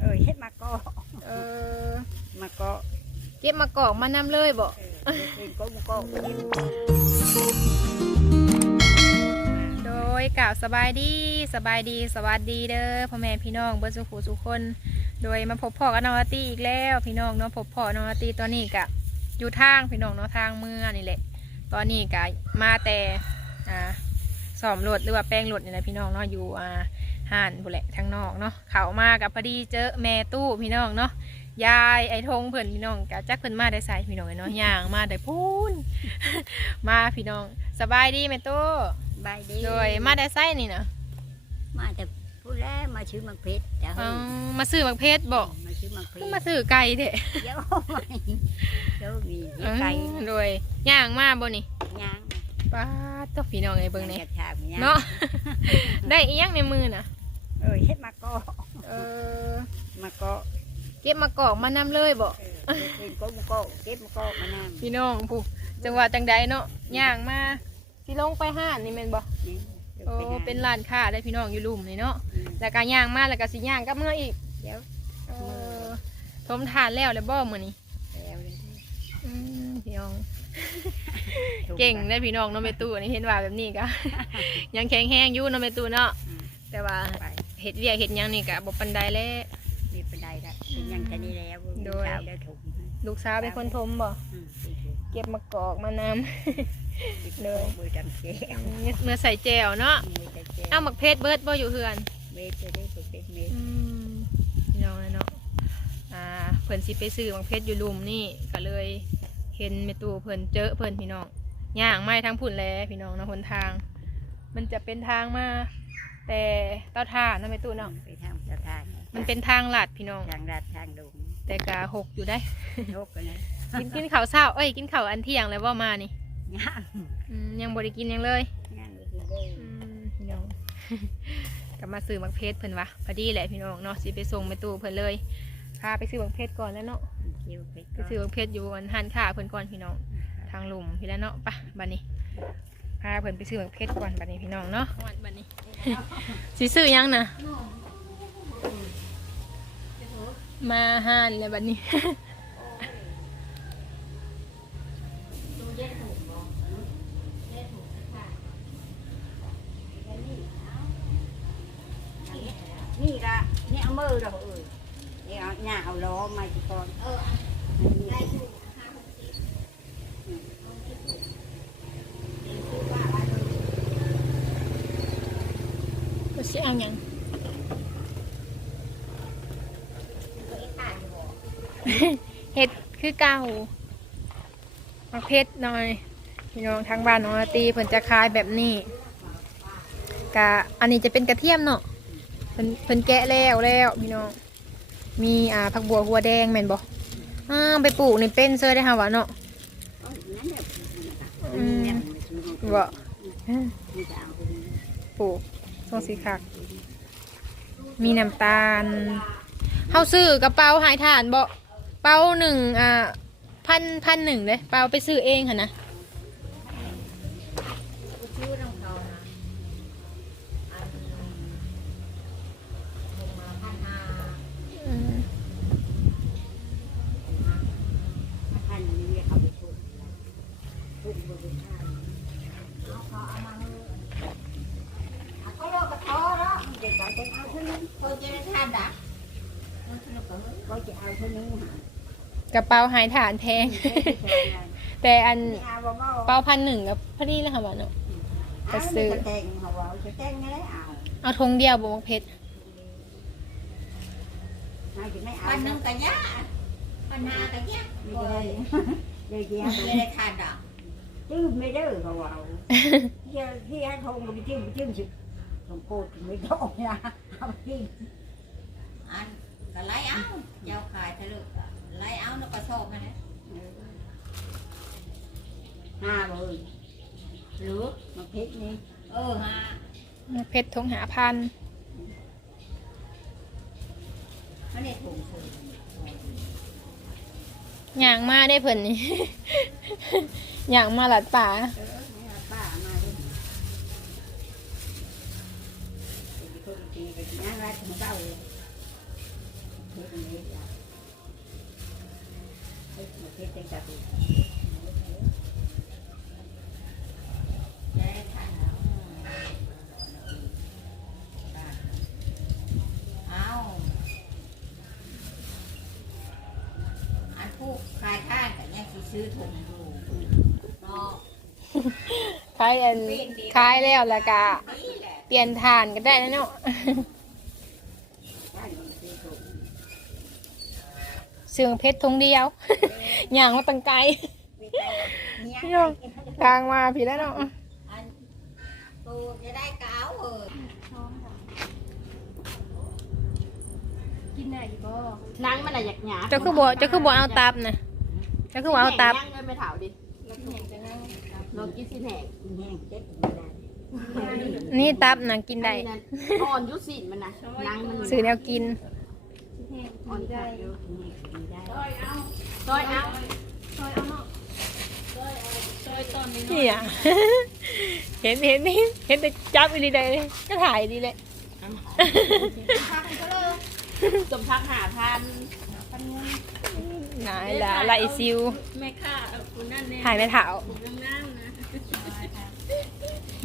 เออเฮ็ดมาก็เออ มาก็เก็บมากอกมานำเลยบ่เออเฮ็ดก็มาก็เฮ็ดโดยกล่าวสบายดีสบายดีสวัสดีเด้อพ่อแม่พี่น้องเบิร์สุขสุขคน โดยมาพบพ่อกับน้องอาร์ตี้อีกแล้วพี่น้องเนาะพบพ่อน้องอาร์ตี้ตอนนี้กะอยู่ทางพี่น้องเนาะทางเมืองนี่แหละ ตอนนี้กะมาแต่อ่าสอมรถหรือว่าแป้งรถนี่แหละพี่น้องเนาะอยู่อ่า ห่านบุแหละทางนอกเนาะเขามากับพอดีเจอแม่ตู้พี่น้องเนาะยายไอ้ทงเพื่อนพี่น้องกะจักเพื่อนมาได้ใส่พี่น้องเนาะย่างมาได้พูนมาพี่น้องสบายดีแม่ตู้บายดีโดยมาได้ไส้นี่นะมาแต่ผู้แรกมาชื่อมังเพชรจ้ะอ๋เฮ้อยมาซื้อมักเพชรบอกมาชื่อมังเพชรมาซื้อไก่เด้เดี๋ยวไม่เดี๋ยวมีไก่โดยย่างมาบ่นี่ย่างป้าดต้องพี่น้องไอ้เบิ่งนี่กระชากย่างเนาะได้อีหยังในมือน่ะ เออเฮ็ดมาก็เออมาก็เก็บมากอกมานำเลยบ่เออเฮ็ดก็มาก็เก็บมาก็มานำพี่น้องผู้จังหวะจังใดเนาะย่างมาสิลงไปห้านนี่แม่นบ่นี่โอ้เป็นร้านค้าได้พี่น้องอยู่ลุ่มนี่เนาะแล้วก็ย่างมาแล้วก็สิย่างกลับเมื่ออีกเดี๋ยวเออทมทานแล้วแล้วบ่มื้อนี้แล้วเลยอืมพี่น้อง เก่งได้พี่น้องเน้องเมตู้นี่เห็นว่าแบบนี้ก็ ยังแข็งแห้งอยู่เน้องเมตู้เนาะอืมแต่ว่าไป เห็ดเวียกเห็ดหยังนี่ก็บ่ปันไดแล้ว มีปันไดละเป็นอยังจะนี่แล้วโดยเช้าได้ถุงให้ลูกสาวเป็นคนทมบ่อืมสี่ถุงเก็บมากอกมานำสิบเลย มือจำเจ๊วเมื่อใส่แจวเนาะมือจะเจ๊เอาหมักเพชรเบิดบ่อยู่เฮือนเมตรจะได้ฝึกเป็นเมตรอืมพี่น้องเนาะอ่าเพิ่นสิไปซื้อหมักเพชรอยู่ลุมนี่ก็เลยเห็นเมตู้เพิ่นเจอเพิ่นพี่น้องย่างไม้ทั้งพุ่นแลพี่น้องเนาะหนทาง มันจะเป็นทางมา แต่เต้าท่าเนาะเมตู้เนาะไปทางสะทานมันเป็นทางลาดพี่น้อง ทางลาดทางลงแต่กะหกอยู่ได้โชคกันนะกินกินข้าวเช้าเอ้ยกินข้าวอันเที่ยงแล้วว่ามานี่ย่างอืมยังบริกินหยังเลยย่างก็คือได้อืมพี่น้อง กลับมาซื้อมักเพชรเพิ่นวะพอดีแหละพี่น้องเนาะสิไปส่งไปตู้เพิ่นเลยพาไปซื้อมักเพชรก่อนแล้วเนาะ คิวไปไปซื้อมักเพชรอยู่อันหันค่าเพิ่นก่อนพี่น้อง ทางหลุมพี่แล้วเนาะไปะบัดนี้ พาเพิ่นไปซื้อมักเพชรก่อนบัดนี้พี่น้องเนาะบัดนี้สิซื้อหยังนะมาห่านเลยบัดนี้นี่ละนี่เอามือเราเอ้ยนี่เอาหน้าเอาล้อมาจีก่อนเออได้ ก็สิ เอาหยังเห็ดคือเก่ามักเพชรหน่อยพี่น้องทางบ้านน้องอาตีเพิ่นจะคายแบบนี้กะอันนี้จะเป็นกระเทียมเนาะเพิ่นเพิ่นแกะแล้วแล้วพี่น้องมีอ่าผักบัวหัวแดงแม่นบ่อ้าวไปปลูกนี่เป็นเสื้อได้ฮาวะเนาะนั่นแหละอืมบ่นี่จะเอาไปปลูก ทรงสีขัก มีน้ำตาลเฮาซื้อกระเป๋าหายฐานบ่เป๋าหนึ่งอ่าพันพันหนึ่งเลยเป๋าไปซื้อเองค่ะนะ ระเป๋าหายฐานแพง แต่อันนี่เอาบ่เมาเป๋าพันหนึ่งกับพอดีแล้วค่ะวะเนาะเอานี่จะแต่งเขาว่าจะแต่งไงเอาเอาธงเดียวบ่มักเพชรเอาจะไม่เอาปันหนึ่เนาะงกะยะปันหากะยะไม่ได้เดี๋ยวเดี๋ยวไม่ได้ทานดอกจื้อไม่ได้เขาว่าเดี๋ยวที่ให้ทงก็ไปจื้อไปจื้อสิสมโพธิไม่ต้องนะเอาที่อันก็ไล่เอาเจ้าขายทะลึกอะ ไล่เอาแล้วก็ชอบมันนะห้าเลยหรือมาพริกนี่เออฮะมักเพชรทงหาพันมันได้ถุงซื้อย่างมาได้เพิ่นนี่ย่างมาหลัดป่าเออนี่เอาป้ามาดิคนตีไปนั่งร้านของเจ้าเลย จังจะดีได้ทานแล้วเอาอันผู้ขายข้างกันยังสิซื้อถุงดูเนาะขายอันขายแล้วแล้วก็นี่แหละเปลี่ยนทานก็ได้นะเนาะซื้อถุงเพชรทงเดียว ย่างมาตังไกลมีใจเนี่ยพี่น้องทางมาพี่แล้วเนาะอันตูจะได้กเอาเออกินได้อีกบ่นังมันอะอยากหยาบเจ้าคือบ่เจ้าคือบ่เอาตับนะเจ้าคือบ่เอาตับย่างเลยไม่เถาดิลองกินสิแหนงแห้งเจ็บไม่ได้นี่ตับนะกินได้อันนั้นอ่อนอยุสินมันนะนังมันซื้อแนวกินอ่อนได้อยู่ไม่ได้ซอยเอา นี่อะเห็นเห็นเห็นเห็นแต่จับอีดีเลยก็ถ่ายดีเลยสมพักหาพันนายละไลซิวแม่ค่าคุณนั่นเนี่ยถ่ายไม่เถาผมน้ำๆนะ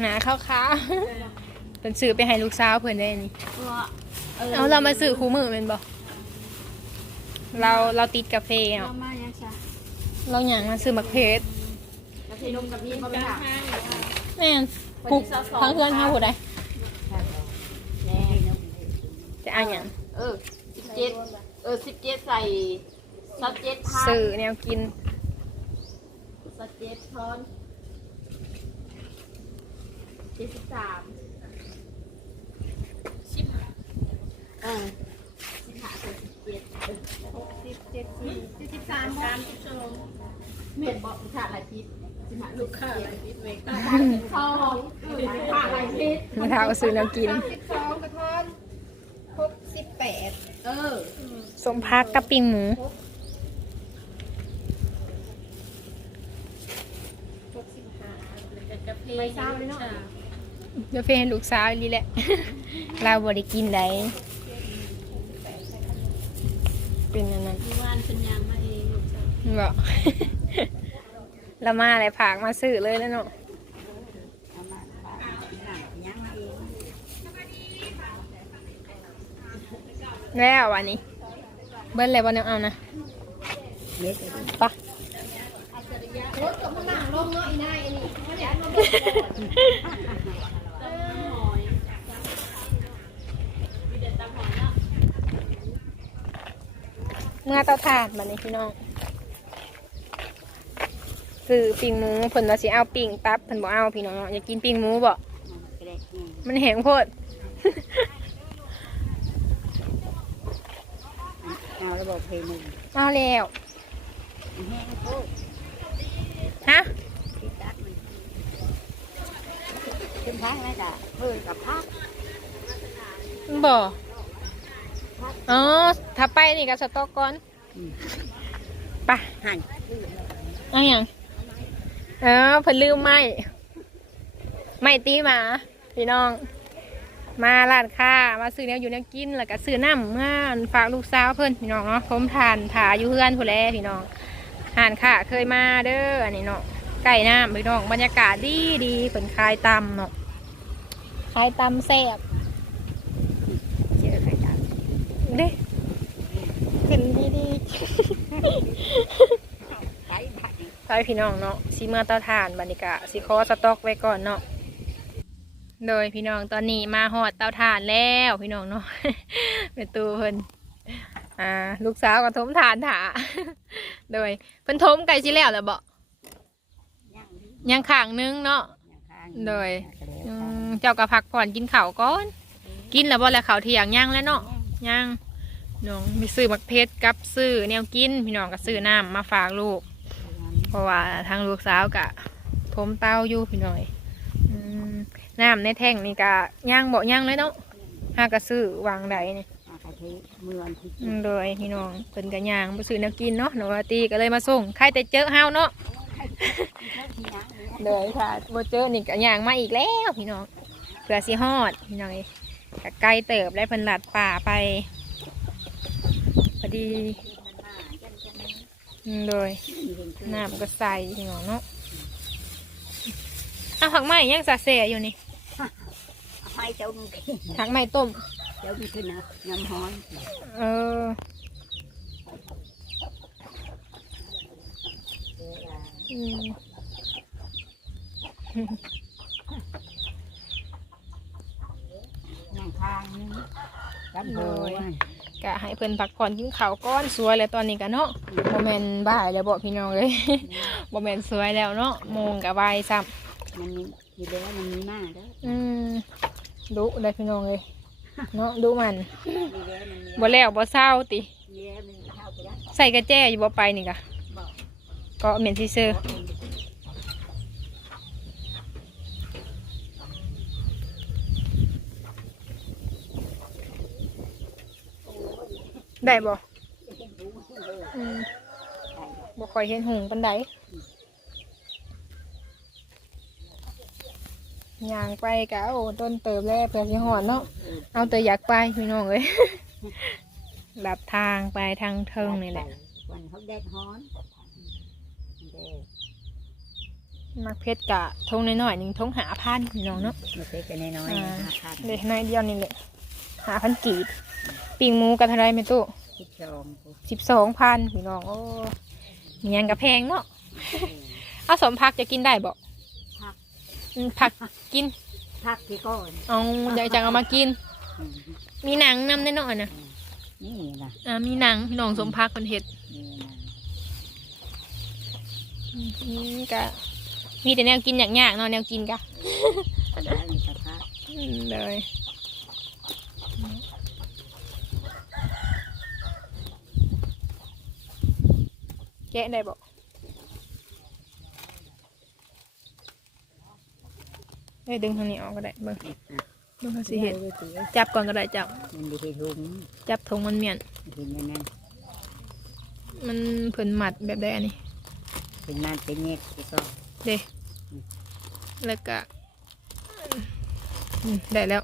หนาข้าวค้าเป็นซื้อไปให้ลูกสาวเพื่อนได้นี่ตัวเอาเรามาซื้อคู่มือเป็นบ่เราเราติดกาแฟเอาเนาะมายังซะ เราอย่างมาซื้อมักเพชรกาแฟนมกับพี่เขาไม่ถามแม่นปลูกทั้งเพื่อนทั้งผู้ใดแน่จะเอาอย่างเออสิบเจ็ดเออสิบเจ็ดใส่สักเจ็ดพันซื้อแนวกินสเก็ตทอนเจ็ดสิบสามสิบเออสิบห้าสิบเจ็ดหก สิบเจ็ดสิบเจ็ดสิบสามสามสิบสองเมียนบอกลูกค้าหลาทิศสิบห้าลูกค้าหลาทิศเมกาทองลูกค้าหลายทิศมาเท้าซื้อแนวกินสิบสองกระทอนหกสิบแปดเออสมพักกับปิ้งหมูหกสิบห้าไม่ทราเลยเนาะเดี๋ยวเฟให้ลูกสาวอีหลีแหละ เราบ่ได้กินได้ เป็นอันนั้นมีวานเป็นยังมาเองลูกสาวบอกเรามาอะไรผากมาซื้อเลยแล้วเนาะเอามาฝากหนังยังมาเองแล้ววันนี้ เบิ้ลเลยวันนี้เอานะเล็กปะ รถกับมันนั่งลงเนาะอีนายอันนี้มันอยากลง เออหอยมีเด็ดตำหอยเนาะ เมื่อเตาถ่านบันนี้พี่น้องซื้อปิ้งหมูเพิ่นว่าสิเอาปิ้งตับเพิ่นบ่เอาพี่น้องอยากกินปิ้งหมูบ่เล็กมันแห้งโพดเอาระบบเพลงหนึ่งเอาแล้วแห้งโคตรฮะติดตัดมันขึ้นพักไหมจ๊ะเพิ่มกับพักบ่อ๋ อ ถ้าไปนี่ก็สต๊อกก่อนไปะหั่นเอาอย่างเออเพิ่นลืมไม่ไม่ตีหมา พี่น้อง มาร้านค้ามาซื้อแนวอยู่แนวกินแล้วก็ซื้อน้ำเมื่อฝากลูกสาวเพิ่นพี่น้องเนาะผมทานถาอยู่เฮือนผู้แลพี่น้องหานค่ะ เคยมาเด้ออันนี้เนาะไก่น้ำพี่น้องบรรยากาศดีดีเพิ่นคายตำเนาะคายตำแซ่บ เจอใครจ๊ะ เด้ขึ้นดีดีไปผัดๆไปพี่น้องเนาะสีเมื่อเตาถ่านบรรยากาศสีคอสต็อกไว้ก่อนเนาะโดยพี่น้องตอนนี้มาหอดเตาถ่านแล้วพี่น้องเนาะเป็นตูเพิ่นอ่าลูกสาวก็ทมถ่านถาโดยเพิ่นทมไก่สิแล้วแหละบ่ย่างยังข้างนึงเนาะโดยอืมเจ้าก็พักผ่อนกินข้าวก่อน กินแล้วบ่แล้วข้าวเที่ยงยังแล้วเนาะยัง น้องมีซื้อมักเพชรกับซื้อแนวกินพี่น้องก็ซื้อน้ำมาฝากลูก เพราะว่าทางลูกสาวกะทมเต้าอยู่พี่น้อยน้ำในแท่งนี่กะย่างบ่ย่างเลยเนาะหากะซื้อวางใดเมืองที่อืมเลยพี่น้องเพิ่นกะย่างบ่ซื้อแนวกินเนาะหนูว่าตีก็เลยมาส่งใครแต่เจอเฮาเนาะเลยค่ะบ่เจอนี่กะย่างมาอีกแล้วพี่น้องเพื่อสิฮอดพี่น้อยกะไกลเติบได้เพิ่นลัดป่าไป พอดีอืมโดยมีเห็นคือน้ำก็ใส่พี่น้องเนาะเอาผักไม้ยังสาเสะอยู่นี่เอาให้เจ้ามึงกินผักไม้ต้มเจ้ามีขึ้นนะน้ำฮ้อนเอออืมนั่งข้างนึงรับโบย กะให้เพิ่นพักผ่อนกินข้าวก้อนสวยแล้วตอนนี้กันเนาะบ่แม่นบ่ายแล้วบอกพี่น้องเลยบ่แม่นสวยแล้วเนาะโมงกับบ่ายซ้มันมีอยู่แล้วมันมีมากแล้วำอืมดุได้พี่น้องเลยเนาะดุมันมีแล้วมันมีบ่แล้วบ่เศร้าติมีแล้วมันเข้าไปแล้วใส่กระแจอยู่บ่ไปนี่กะบอกก็เหม็นซิเซอร์ ได้บ่อืมบ่ค่อยเห็นหงส์ปานใดย่างไปกะโอ้ต้นเติบแล้วเพื่อสิหอนเนาะเอาแต่อยากไปพี่น้องเลยหลับทางไปทางเทิงนี่แหละวันเขาแดดฮ้อนแดดมักเพชรกะทงน้อยๆหนึ่งทงหาพันพี่น้องเนาะไม่ใช่เป็นน้อยๆนะห้าพันเด็กน้อยเดียวนี่แหละ หาพันกีบปิงหมูกันเท่าไรไม่ตู้สิบสองสิบสองพันพี่น้องโอ้มีหยังกับแพงเนาะเอาสมพักจะกินได้บ่พักอืมผักกินพักที่ก้อนเอาอยากจะเอามากินอืมมีหนังนำแน่นอนนะนี่นะอ่ามีหนังพี่น้องสมพักคนเห็ดนี่นะอืมกะมีแต่แนวกินอย่างยากๆเนาะแนวกินกะกระดาษมีกระทะอืมเลย แกะได้บ่เอ้ยดึงทางนี้ออกก็ได้เบิ่งเบิ่งเขาสิเห็นอาไว้สิจับก่อนก็ได้จับ มันดีที่ถุงจับทงมันเมียนเห็นมันนั่นมันเพิ่นหมัดแบบได้อันนี้ เป็นมันเป็นเน็ตที่ก็เด้แล้วก็อืมได้แล้ว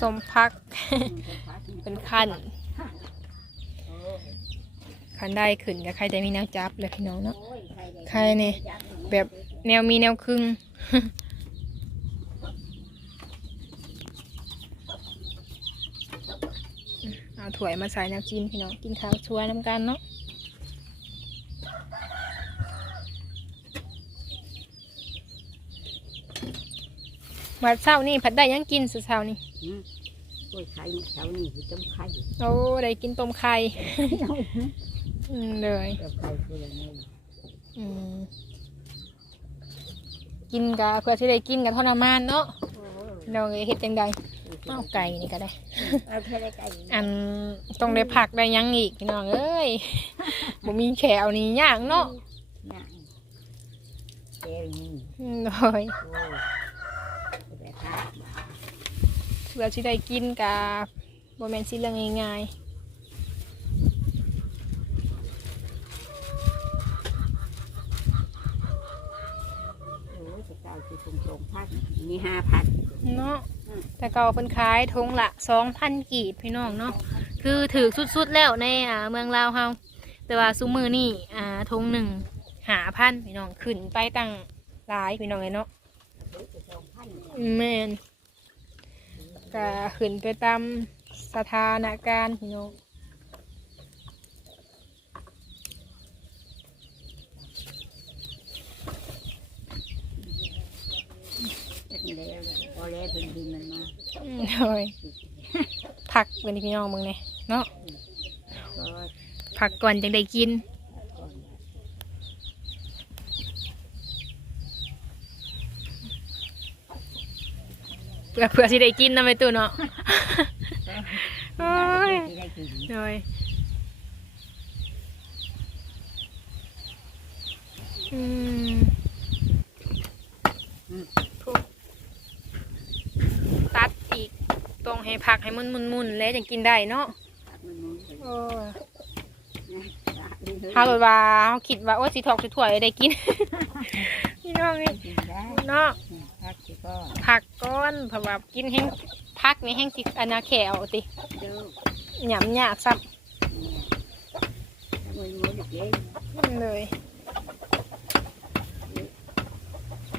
สมพัก เป็นขั้นขั้นได้ขึ้นกับใครจะมีแนวจับเลยพี่น้องเนาะใครเนี่ยแบบแนวมีแนวครึ่งเอาถ้วยมาใส่แนวกินพี่น้องกินข้าวช่วยน้ำกันเนาะมาเช้านี่ผัดได้ยังกินสุดเช้านี่ ล้วยไข่เนี่ยเช้านี่คือต้มไข่โอ้ได้กินต้มไข่อืมเลยต้มไข่คืออะไรนี่อืมกินกะเพื่อที่ได้กินกับทรมานเนาะเราเฮ็ดจังใดเอาไก่นี่ก็ได้เอาแค่ได้ไก่อันต้องได้ผักได้หยังอีกพี่น้องเอ้ยบ่มีแขวนี่ยากเนาะเนี่ยแก้วนี่อืมโดยโอ้แต่ถ้า เพื่อที่ได้กินกะบ่แม่นสิเรื่องง่ายโอ้ยจะเก่าคือตรงตรงพันมีห้าพันๆเนาะแต่เก่าเพิ่นขายทงละ2,000กีบพี่น้องเนาะคือถือสุดๆแล้วในอ่าเมืองลาวเฮาแต่ว่าซุมื้อนี้อ่าทงหนึ่งหาพันพี่น้องขึ้นไปตั้งหลายพี่น้องเอ้ยเนาะสองพันแม่น ก็ขึ้นไปตามสถานการณ์พี่น้องเป็นแล้วพอแล้วเป็นดินมันมาอืมโดยผักเป็นพี่น้องมึงเนี่ยเนาะก็ผักก่อนจังได้กินก่อน เพื่อเพื่อสิได้กินนะไม่ตู้เนาะโอ้ยที่ได้กินโดยอืมถูกตัดอีกตรงให้ผักให้มันมุนๆแล้วจะกินได้เนาะมันมุนไปโอ้ยนะเฮาเลยว่าเฮาคิดว่าโอ้ยสิถอกสิถ้วยได้กิน พี่น้องนี่กินได้เนาะพั กที่ก็ผักก้อนเพราะว่ากินแห้งผพักนี่แห้งสิอนาแขวติเจ้าหยำยากซับเนี่ยมือมือเด็กเล่นเลย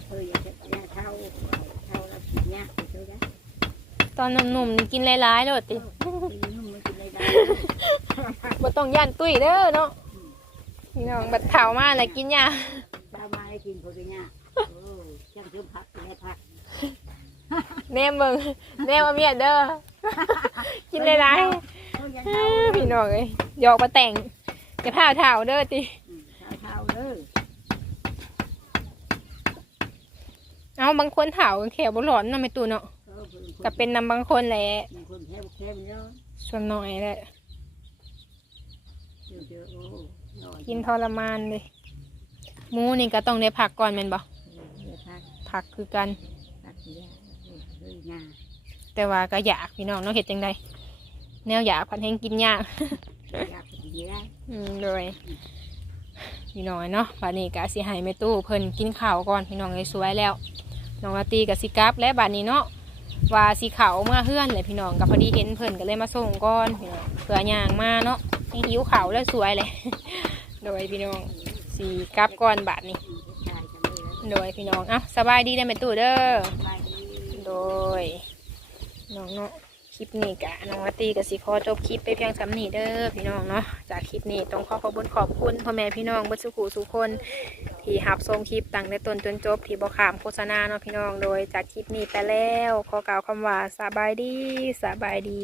เอออยากจะยาเท่าเท่าแล้วกินยากไปเท่านั้นตอนหนุ่มๆกินหลายๆเลยติกินนุ่มมันกินอะไรได้บ่ต้องย่านตุ้ยเด้อเนาะพี่น้องบัดเผามาแล้วกินยาดาวมาให้กินคนเนี้ยโอ้ช่างเชื่อมพัก แม่พักแนมเบิ่งแนมเอาเมียเด้อกินหลายเขาอยากๆเท่าพี่น้องเอ้ยหยอกมาแต่งจะพาเฒ่าเด้อติเท่าเท่าเลยเอาบางคนเฒ่าแขวบ่ร้อนเนาะแม่ตู่เนาะก็เป็นนำบางคนแหละบางคนแค่แค่เนาะส่วนน้อยแหละเจอเจอโอ้กินทรมานเลยหมูนี่ก็ต้องได้ผักก่อนแม่นบ่เดี๋ยวพักผักคือกันพักเยอะ เฮ้ยงาแต่ว่าก็อยากพี่น้องเนาะเฮ็ดจังไดแนวอยากพันแห้งกินยากอยากกินเยอะอืมเลยพี่น้อยเนาะบัดนี้ก็สิให้แม่ตู้เพิ่นกินข้าวก่อนพี่น้องเลยสวยแล้วน้องลาตีกับสิกลับและบัดนี้เนาะว่าสิเขาเมื่อเฮือนเลยพี่น้องกับพอดีเห็นเพิ่นก็เลยมาส่งก่อนพี่น้องเผื่อย่างมาเนาะยังหิวข้าวแล้วสวยเลย โดยพี่น้องสิกลับก่อนบัดนี้ชายกันเลยโดยพี่น้องอะสบายดีได้อแม่ตู้เด้อไปดี โดยน้องเนาะคลิปนี้กะน้องวัตตีกับสิขอจบคลิปไปเพียงสำนีเด้อพี่น้องเนาะจากคลิปนี้ต้องขอขอบคุณขอบคุณพ่อแม่พี่น้องบัสุขูสุคน ที่หับชมคลิปตั้งแต่ต้นจนจบที่บอขามโฆษณาเนาะพี่น้องโดยจากคลิปนี้ไปแล้ว ขอกล่าวคำว่าสบายดีสบายดี